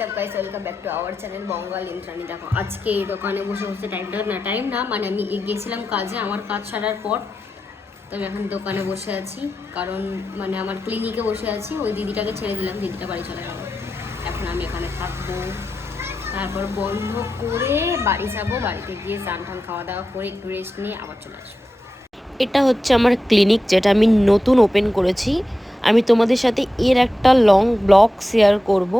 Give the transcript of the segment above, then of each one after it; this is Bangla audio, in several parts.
Welcome back to our channel Bangal Indrani. দেখো আজকে এই দোকানে বসে বসে টাইম না মানে আমি গিয়েছিলাম কাজে, আমার কাজ ছাড়ার পর তো আমি এখন দোকানে বসে আছি, কারণ মানে আমার ক্লিনিকে বসে আছি। ওই দিদিটাকে ছেড়ে দিলাম, দিদিটা বাড়ি চলে গেল। এখন আমি এখানে থাকবো, তারপর বন্ধ করে বাড়ি যাবো, বাড়িতে গিয়ে স্নান টান খাওয়া দাওয়া করে একটু রেস্ট নিয়ে আবার চলে আসবো। এটা হচ্ছে আমার ক্লিনিক, যেটা আমি নতুন ওপেন করেছি। আমি তোমাদের সাথে এর একটা লং ব্লগ শেয়ার করব,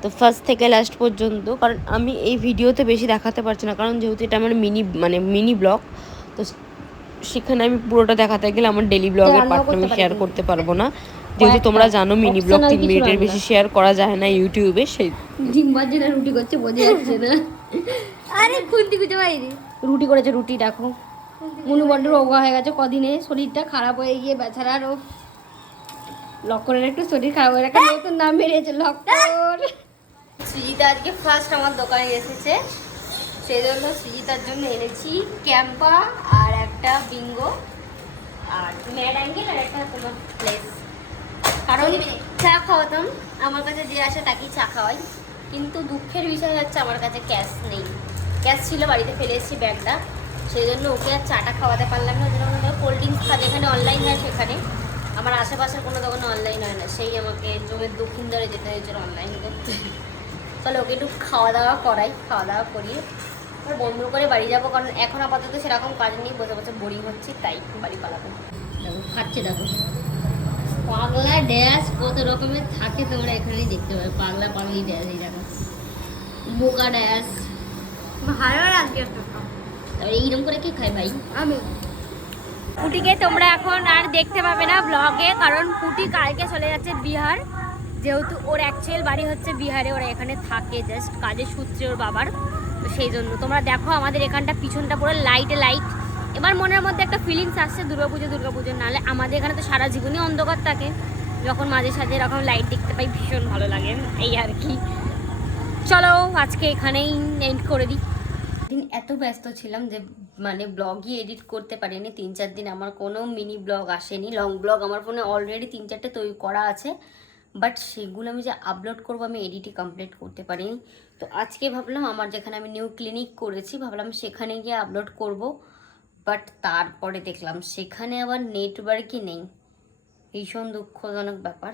তো ফার্স্ট থেকে লাস্ট পর্যন্ত। কারণ আমি এই ভিডিওতে বেশি দেখাতে পারছি না, কারণ যেহেতু এটা আমার মিনি ব্লগ, তো সেখানে আমি পুরোটা দেখাতে গেলে আমার ডেলি ব্লগের পার্টটা আমি শেয়ার করতে পারবো না। যেহেতু তোমরা জানো মিনি ব্লগ 3 মিনিটের বেশি শেয়ার করা যায় না ইউটিউবে। সেই ডিম বাজে না রুটি করছে বোঝা যাচ্ছে না। আরে খুন্তি কুচে বাইরে রুটি করেছে, রুটি দেখো। মনু বড্ড রোগা হয়ে গেছে কদিনে, শরীরটা খারাপ হয়ে গিয়ে বেচারার। ও লক্ষ্মণের একটু শরীর খারাপ হয়ে একটা নতুন নাম বেরিয়েছে, লক্ষ্মণ। সৃজিতা আজকে ফার্স্ট আমার দোকানে এসেছে, সেই জন্য সৃজিতার জন্য এনেছি ক্যাম্পা আর একটা বিঙ্গো আর ম্যাড অ্যাঙ্গেল আর একটা তোমার প্লেস। কারণ চা খাওয়াতাম, আমার কাছে যে আসে তাকেই চা খাওয়াই, কিন্তু দুঃখের বিষয় হচ্ছে আমার কাছে ক্যাশ নেই। ক্যাশ ছিল, বাড়িতে ফেলে এসেছি ব্যাগটা, সেই জন্য ওকে আর চাটা খাওয়াতে পারলাম না। যেরকম কোল্ড ড্রিঙ্কস খাওয়া যেখানে অনলাইন হয় সেখানে, আমার আশেপাশের কোনো দোকানে অনলাইন হয় না, সেই আমাকে জমির দক্ষিণ ধারে যেতে হয়েছিল অনলাইন করতে। তাহলে ওকে একটু খাওয়া দাওয়া করাই, খাওয়া দাওয়া করিয়ে বন্ধ করে বাড়ি যাবো, কারণ এখন আপাতত সেরকম কাজ নেই, বসে বসে বোরিং হচ্ছে, তাই বাড়ি পালাবো। দেখো খাচ্ছে, দেখো পাগলা ড্যাশ কত রকমের থাকে, তোমরা এখানেই দেখতে পাবে। পাগলা পাগলি ড্যাশ, এই দেখো বোকা ড্যাশ, ভালো লাগে তো। তারপরে এইরকম করে কি খায় ভাই? আমি পুটিকে তোমরা এখন আর দেখতে পাবে না ব্লগে, কারণ পুটি কালকে চলে যাচ্ছে বিহার। যেহেতু ওর অ্যাকচুয়াল বাড়ি হচ্ছে বিহারে, ওরা এখানে থাকে জাস্ট কাজের সূত্রে ওর বাবার, তো সেই জন্য তোমরা দেখো আমাদের এখানটা পিছনটা পুরো লাইটে লাইট। এবার মনের মধ্যে একটা ফিলিংস আসছে দুর্গাপুজো, নাহলে আমাদের এখানে তো সারা জীবনই অন্ধকার থাকে, যখন মাঝে সাঝে এরকম লাইট দেখতে পাই ভীষণ ভালো লাগে, এই আর কি। চলো আজকে এখানেই এন্ড করে দিই। দিন এত ব্যস্ত ছিলাম যে মানে ব্লগই এডিট করতে পারিনি। 3-4 দিন আমার কোনো মিনি ব্লগ আসেনি। লং ব্লগ আমার ফোনে অলরেডি 3-4টে তৈরি করা আছে, বাট সেগুলো আমি যে আপলোড করবো আমি এডিটই কমপ্লিট করতে পারিনি। তো আজকে ভাবলাম আমার যেখানে আমি নিউ ক্লিনিক করেছি, ভাবলাম সেখানে গিয়ে আপলোড করব, বাট তারপরে দেখলাম সেখানে আবার নেটওয়ার্কই নেই, ভীষণ দুঃখজনক ব্যাপার।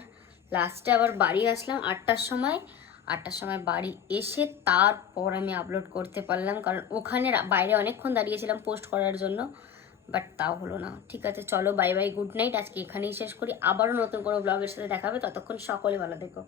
লাস্টে আবার বাড়ি আসলাম 8টার সময় বাড়ি এসে তারপর আমি আপলোড করতে পারলাম, কারণ ওখানে বাইরে অনেকক্ষণ দাঁড়িয়েছিলাম পোস্ট করার জন্য, বাট তাও হলো না। ঠিক আছে চলো, বাই বাই, গুড নাইট। আজকে এখানেই শেষ করি, আবারও নতুন কোনো ব্লগের সাথে দেখা হবে, ততক্ষণ সকলে ভালো থেকো।